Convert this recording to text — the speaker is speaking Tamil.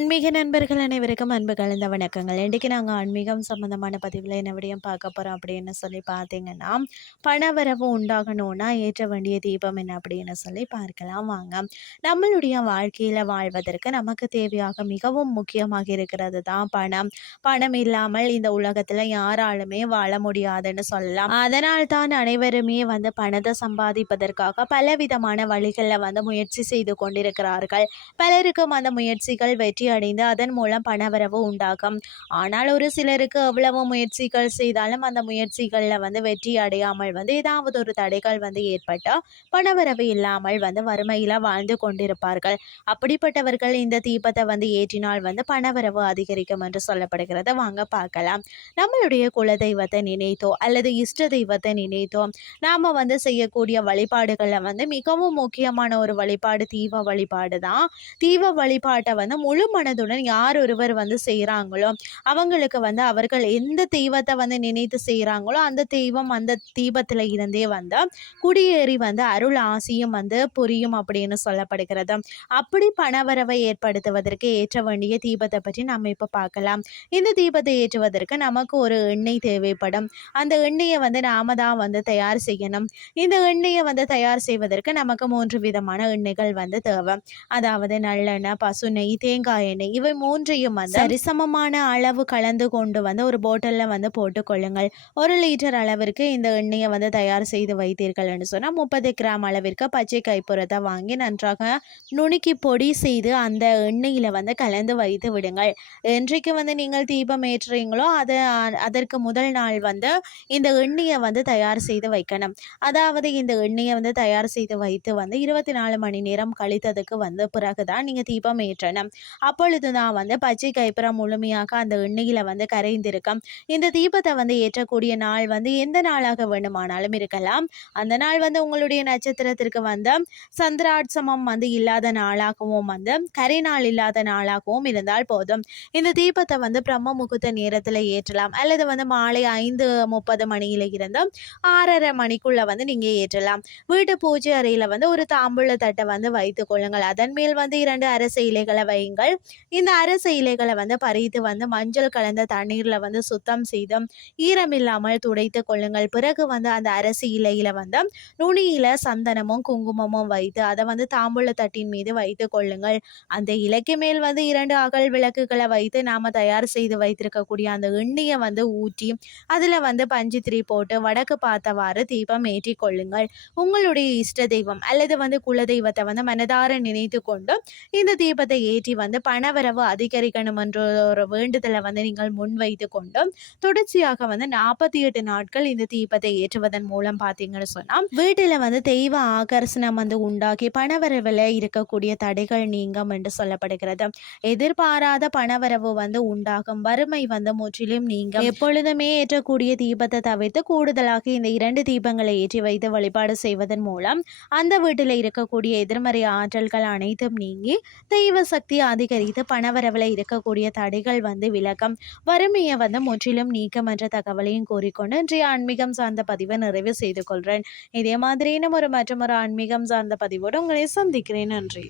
ஆன்மீக நண்பர்கள் அனைவருக்கும் அன்பு கலந்த வணக்கங்கள். இன்றைக்கு நாங்கள் ஆன்மீகம் சம்மந்தமான பதிவில் என்ன விடையும் பார்க்க போகிறோம் அப்படின்னு சொல்லி பார்த்தீங்கன்னா பணவரவு உண்டாகணும்னா ஏற்ற வேண்டிய தீபம் என்ன அப்படின்னு சொல்லி பார்க்கலாம். வாங்க. நம்மளுடைய வாழ்க்கையில் வாழ்வதற்கு நமக்கு தேவையாக மிகவும் முக்கியமாக இருக்கிறது தான் பணம். பணம் இல்லாமல் இந்த உலகத்தில் யாராலுமே வாழ முடியாதுன்னு சொல்லலாம். அதனால் தான் அனைவருமே வந்து பணத்தை சம்பாதிப்பதற்காக பலவிதமான வழிகளில் வந்து முயற்சி செய்து கொண்டிருக்கிறார்கள். பலருக்கும் அந்த முயற்சிகள் வெற்றி அடைந்து அதன் மூலம் பணவரவு உண்டாகும். ஆனால் ஒரு சிலருக்கு எவ்வளவு முயற்சிகள் செய்தாலும் அந்த முயற்சிகளில் வந்து வெற்றி அடையாமல் வந்து ஏதாவது ஒரு தடைகள் வந்து ஏற்பட்டால் பணவரவு இல்லாமல் வந்து வறுமையில் வாழ்ந்து கொண்டிருப்பார்கள். அப்படிப்பட்டவர்கள் இந்த தீபத்தை வந்து ஏற்றினால் வந்து பணவரவு அதிகரிக்கும் என்று சொல்லப்படுகிறது வாங்க பார்க்கலாம். நம்மளுடைய குல தெய்வத்தை நினைத்தோ அல்லது இஷ்ட தெய்வத்தை நினைத்தோ நாம் வந்து செய்யக்கூடிய வழிபாடுகளில் வந்து மிகவும் முக்கியமான ஒரு வழிபாடு தீப வழிபாடு தான் தீப வழிபாட்டை வந்து முழு மனதுடன் யார் ஒருவர் வந்து செய்கிறாங்களோ அவங்களுக்கு வந்து அவர்கள் எந்த தெய்வத்தை வந்து நினைத்து செய்கிறாங்களோ அந்த தெய்வம் அந்த தீபத்தில் இருந்தே வந்து குடியேறி வந்து அருள் ஆசியும் வந்து புரியும் அப்படின்னு சொல்லப்படுகிறது. அப்படி பணவரவை ஏற்படுத்துவதற்கு ஏற்ற வேண்டிய தீபத்தை பற்றி நம்ம இப்போ பார்க்கலாம். இந்த தீபத்தை ஏற்றுவதற்கு நமக்கு ஒரு எண்ணெய் தேவைப்படும். அந்த எண்ணெயை வந்து நாம தான் வந்து தயார் செய்யணும். இந்த எண்ணெயை வந்து தயார் செய்வதற்கு நமக்கு மூன்று விதமான எண்ணெய்கள் வந்து தேவை. அதாவது நல்லெண்ணெய் பசு நெய் தேங்காய் எண்ணெய் இவை மூன்றையும் வந்து சரிசமமான அளவு கலந்து கொண்டு வந்து ஒரு போட்டலில் வந்து போட்டுக்கொள்ளுங்கள் ஒரு லிட்டர் அளவிற்கு இந்த எண்ணெயை வந்து தயார் செய்து வைத்தீர்கள்னு சொன்னால் முப்பது கிராம் அளவிற்கு பச்சை கைப்புறத்தை வாங்கி நன்றாக நுணுக்கி பொடி செய்து அந்த எண்ணெயில் வந்து கலந்து வைத்து விடுங்கள். என்றைக்கு வந்து நீங்கள் தீபம் ஏற்றுறீங்களோ அதை அதற்கு முதல் நாள் வந்து இந்த எண்ணெயை வந்து தயார் செய்து வைக்கணும். அதாவது இந்த எண்ணெயை வந்து தயார் செய்து வைத்து வந்து இருபத்தி நாலு மணி நேரம் கழித்ததுக்கு வந்து பிறகு தான் நீங்கள் தீபம் ஏற்றணும். அப்பொழுது தான் வந்து பச்சை கைப்புறம் முழுமையாக அந்த எண்ணெயில் வந்து கரைந்திருக்கும் இந்த தீபத்தை வந்து ஏற்றக்கூடிய நாள் வந்து எந்த நாளாக வேண்டுமானாலும் இருக்கலாம். அந்த நாள் வந்து உங்களுடைய நட்சத்திரத்திற்கு வந்து சந்திராட்சமம் வந்து இல்லாத நாளாகவும் வந்து கரை நாள் இல்லாத நாளாகவும் இருந்தால் போதும். இந்த தீபத்தை வந்து பிரம்ம முகூர்த்த நேரத்தில் ஏற்றலாம். அல்லது வந்து மாலை ஐந்து முப்பது மணியில இருந்து ஆறரை மணிக்குள்ள வந்து நீங்கள் ஏற்றலாம். வீட்டு பூஜை அறையில் வந்து ஒரு தாம்பூல தட்டை வந்து வைத்துக் கொள்ளுங்கள். அதன் மேல் வந்து இரண்டு அரசு இலைகளை வையுங்கள். இந்த அரசு இலைகளை வந்து பறித்து வந்து மஞ்சள் கலந்த தண்ணீரில் வந்து சுத்தம் செய்து ஈரமில்லாமல் துடைத்து கொள்ளுங்கள். பிறகு வந்து அந்த அரசு இலையில வந்து நுனியில சந்தனமும் குங்குமமும் வைத்து அதை வந்து தாம்பூல தட்டின் மீது வைத்து கொள்ளுங்கள். அந்த இலைக்கு மேல் வந்து இரண்டு அகல் விளக்குகளை வைத்து நாம தயார் செய்து வைத்திருக்கக்கூடிய அந்த எண்ணெயை வந்து ஊற்றி அதில் வந்து பஞ்சுத்திரி போட்டு வடக்கு பார்த்தவாறு தீபம் ஏற்றி கொள்ளுங்கள். உங்களுடைய இஷ்ட தெய்வம் அல்லது வந்து குல தெய்வத்தை வந்து மனதார நினைத்து கொண்டு இந்த தீபத்தை ஏற்றி வந்து பணவரவு அதிகரிக்கணும் என்ற ஒரு வேண்டுதலை வந்து நீங்கள் முன்வைத்து கொண்டும் தொடர்ச்சியாக வந்து நாற்பத்தி எட்டு நாட்கள் இந்த தீபத்தை ஏற்றுவதன் மூலம் பார்த்தீங்கன்னு சொன்னால் வீட்டில் வந்து தெய்வ ஆகர்ஷணம் வந்து உண்டாக்கி பணவரவில் இருக்கக்கூடிய தடைகள் நீங்கும் என்று சொல்லப்படுகிறது. எதிர்பாராத பணவரவு வந்து உண்டாகும் வறுமை வந்து முற்றிலும் நீங்க எப்பொழுதுமே ஏற்றக்கூடிய தீபத்தை தவிர்த்து கூடுதலாக இந்த இரண்டு தீபங்களை ஏற்றி வைத்து வழிபாடு செய்வதன் மூலம் அந்த வீட்டில் இருக்கக்கூடிய எதிர்மறை ஆற்றல்கள் அனைத்தும் நீங்கி தெய்வ சக்தி அதிகரித்து பணவரவில் இருக்கக்கூடிய தடைகள் வந்து விலகம் வறுமையை வந்து முற்றிலும் நீக்கம் என்ற தகவலையும் கூறிக்கொண்டு இன்றைய ஆன்மீகம் சார்ந்த பதிவை நிறைவு செய்து கொள்கிறேன் இதே மாதிரி இன்னும் ஒரு மற்றும் ஒரு ஆன்மீகம் சார்ந்த பதிவோடு உங்களை சந்திக்கிறேன். நன்றி.